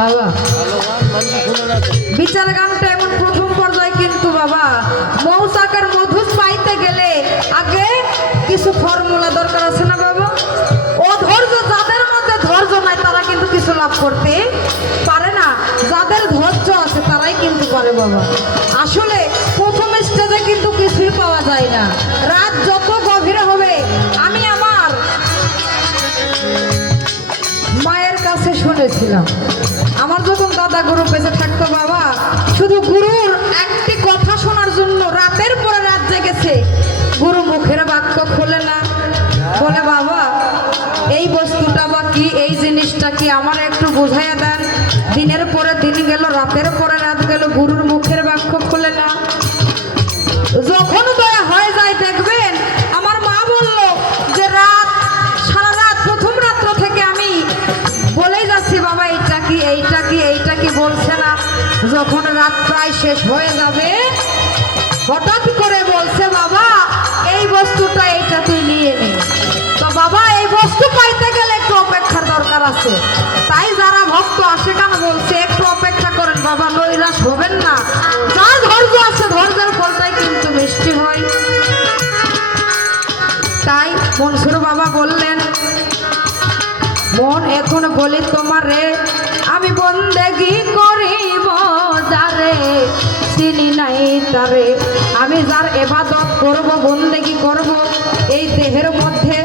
বাবা বিচার গানটা এমন প্রথম পর্যায়ে কিন্তু বাবা মৌচাকের মধু পাইতে গেলে আগে কিছু ফর্মুলা দরকার আছে না বাবা। অধৈর্য যাদের মধ্যে ধৈর্য নাই তারা কিন্তু কিছু লাভ করতে পারে না, যাদের ধৈর্য আছে তারাই কিন্তু পারে বাবা। আসলে প্রথম স্টেজে কিন্তু কিছুই পাওয়া যায় না, রাত যত গভীরে হবে। আমি আমার মায়ের কাছে শুনেছিলাম, আমার যখন দাদা গুরু বেঁচে থাকতো বাবা, শুধু গুরুর একটি কথা শোনার জন্য রাতের পরে রাত জেগেছে। গুরু মুখের বাক্য খোলে না, বলে বাবা এই বস্তুটা বা কি, এই জিনিসটা কি, আমার একটু বুঝাইয়া দেন। দিনের পরে দিন গেল, রাতের পরে রাত গেল, গুরুর মুখের বাক্য খোলে না। যখন দয়া হয়ে যায় দেখবেন আমার মা বলল যে রাত সারা রাত প্রথম রাত্র থেকে আমি বলেই যাচ্ছি বাবা এইটা কি, এইটা কি, এইটা কি, বলছে না। যখন রাত প্রায় শেষ হয়ে যাবে হঠাৎ করে বলছে বাবা এই বস্তুটা, এইটা তুই নিয়ে নে। তো বাবা এই বস্তু পাইতে গেলে একটু অপেক্ষার দরকার আছে, তাই যারা ভক্ত আসে কেন বলছে একটু অপেক্ষা করেন বাবা, নৈরাশ হবেন না। যার ধৈর্য আছে ধৈর্যের ফলটাই কিন্তু মিষ্টি হয়। তাই মনসুর বাবা বললেন, মন এখন বলি তোমারে আমি বন্দেগি করিব যারে চিনি নাই তারে। আমি যার ইবাদত করব, বন্দেগি করব, এই দেহের মধ্যে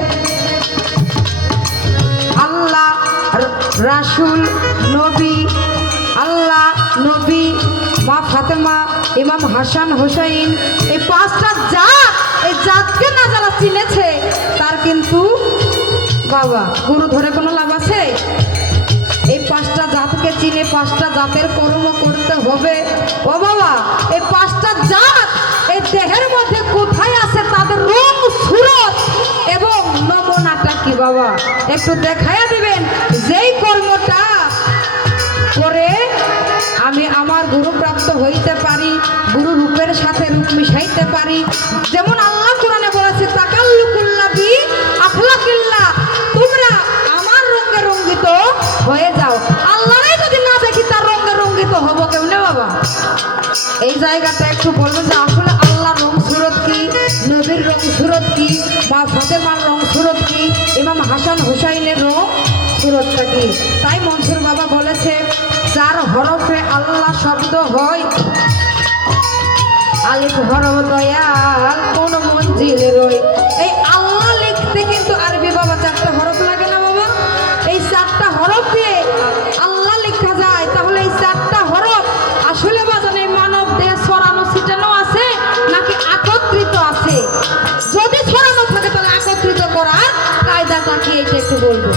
আল্লাহ, রাসূল, নবী, আল্লাহ, নবী, মা ফাতেমা, ইমাম হাসান হুসাইন, এই পাঁচটা জাত, এই জাতকে না যারা চিনেছে তার কিন্তু বাবা গুরু ধরে কোনো লাভ আছে? এই পাঁচটা জাতকে চিনে পাঁচটা জাতের কর্ম করতে হবে। ও বাবা এই পাঁচটা জাত এই দেহের মধ্যে কোথায় আছে, তাদের রং সুরত এবং নমুনাটা কি বাবা একটু দেখাইয়া দিবেন। যেই কর্মটা করে আমি আমার গুরু প্রাপ্ত হইতে পারি, গুরু রূপের সাথে রূপ মিশাইতে পারি। যেমন আল্লাহ কোরআনে বলেছে তাকাল্লুকুল্লাহ বি আখলাকিল্লাহ, তোমরা আমার রঙে রঙ্গিত হয়ে যাও। আল্লাহই যদি না দেখি তার রঙে রঙ্গিত হবো কেমনে বাবা? এই জায়গাটা একটু বলবেন যে আসলে আল্লাহর রং সুরত কি, নবীর রং সুরত কি, মা ফাতেমার রং সুরত কি, ইমাম হাসান হুসাইনের রং সুরতটা কি। তাই মনসুর বাবা বলেছে চার হরফে আল্লাহ শব্দ হয়, আলিফ হরফ দয়াল কোন মঞ্জিলে রই। এই আল্লাহ লিখতে কিন্তু আরবি বাবা চারটা হরফ লাগে না বাবা? এই চারটা হরফ দিয়ে আল্লাহ লেখা যায়। তাহলে এই চারটা হরফ আসলে বাজানে মানব দেহ ছড়ানো ছিটানো আছে নাকি একত্রিত আছে? যদি ছড়ানো থাকে তাহলে একত্রিত করার কায়দাটা কি, এটা একটু বলবো।